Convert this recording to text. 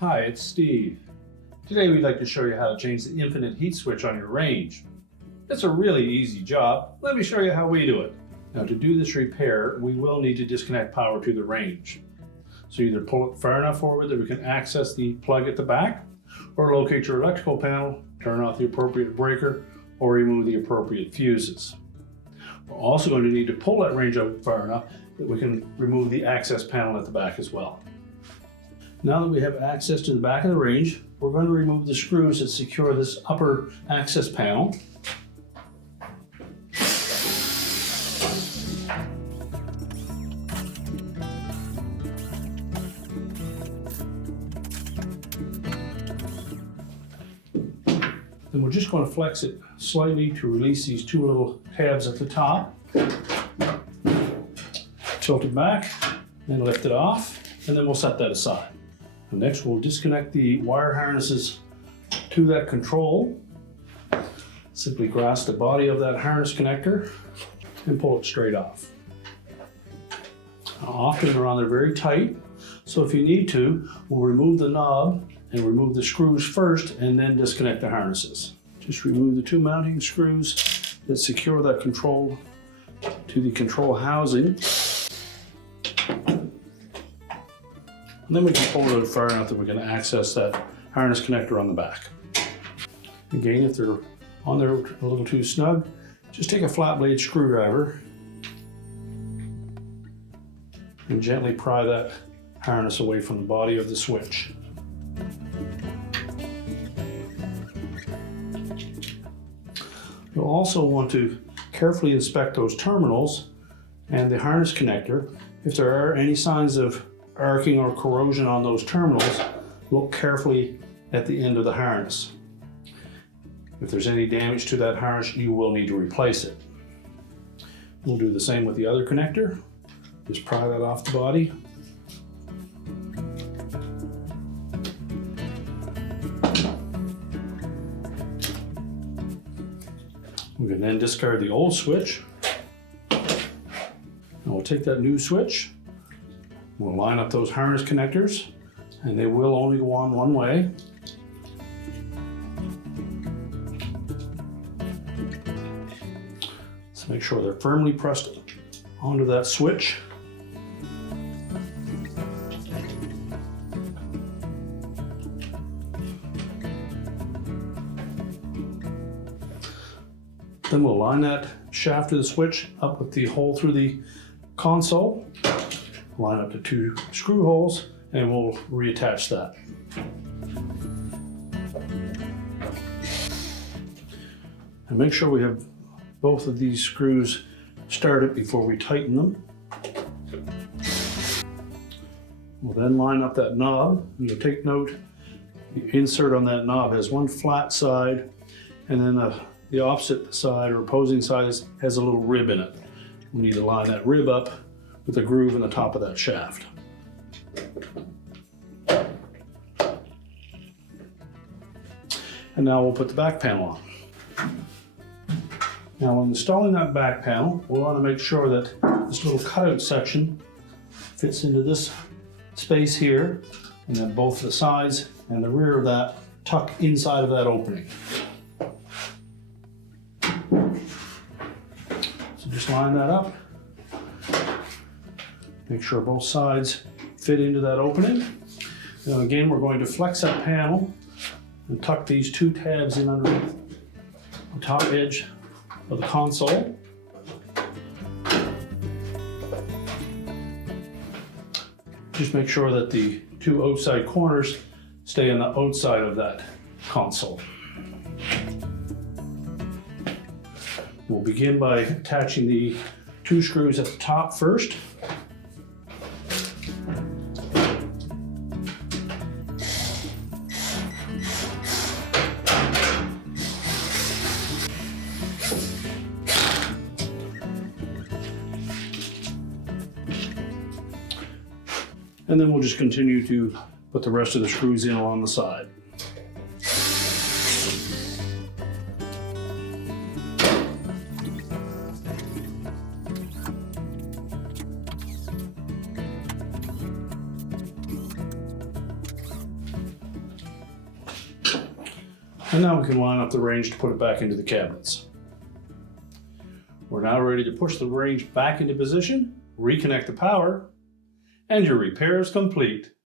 Hi, it's Steve. Today we'd like to show you how to change the infinite heat switch on your range. It's a really easy job. Let me show you how we do it. Now to do this repair, we will need to disconnect power to the range. So either pull it far enough forward that we can access the plug at the back, or locate your electrical panel, turn off the appropriate breaker, or remove the appropriate fuses. We're also going to need to pull that range out far enough that we can remove the access panel at the back as well. Now that we have access to the back of the range, we're going to remove the screws that secure this upper access panel. Then we're just going to flex it slightly to release these two little tabs at the top. Tilt it back, then lift it off, and then we'll set that aside. And next we'll disconnect the wire harnesses to that control. Simply grasp the body of that harness connector and pull it straight off. Now, often they're on there very tight, so if you need to, we'll remove the knob and remove the screws first and then disconnect the harnesses. Just remove the two mounting screws that secure that control to the control housing. And then we can pull it out far enough that we can access that harness connector on the back. Again, if they're on there a little too snug, just take a flat blade screwdriver and gently pry that harness away from the body of the switch. You'll also want to carefully inspect those terminals and the harness connector. If there are any signs of arcing or corrosion on those terminals, look carefully at the end of the harness. If there's any damage to that harness, you will need to replace it. We'll do the same with the other connector. Just pry that off the body. We can then discard the old switch. And we'll take that new switch. We'll line up those harness connectors, and they will only go on one way. So make sure they're firmly pressed onto that switch. Then we'll line that shaft of the switch up with the hole through the console. Line up the two screw holes, and we'll reattach that. And make sure we have both of these screws started before we tighten them. We'll then line up that knob. You'll take note, the insert on that knob has one flat side, and then the opposite side or opposing side has a little rib in it. We need to line that rib up with a groove in the top of that shaft. And now we'll put the back panel on. Now when installing that back panel, we'll want to make sure that this little cutout section fits into this space here, and that both the sides and the rear of that tuck inside of that opening. So just line that up. Make sure both sides fit into that opening. Now again, we're going to flex that panel and tuck these two tabs in underneath the top edge of the console. Just make sure that the two outside corners stay on the outside of that console. We'll begin by attaching the two screws at the top first. And then we'll just continue to put the rest of the screws in along the side. And now we can line up the range to put it back into the cabinets. We're now ready to push the range back into position, reconnect the power, and your repair is complete.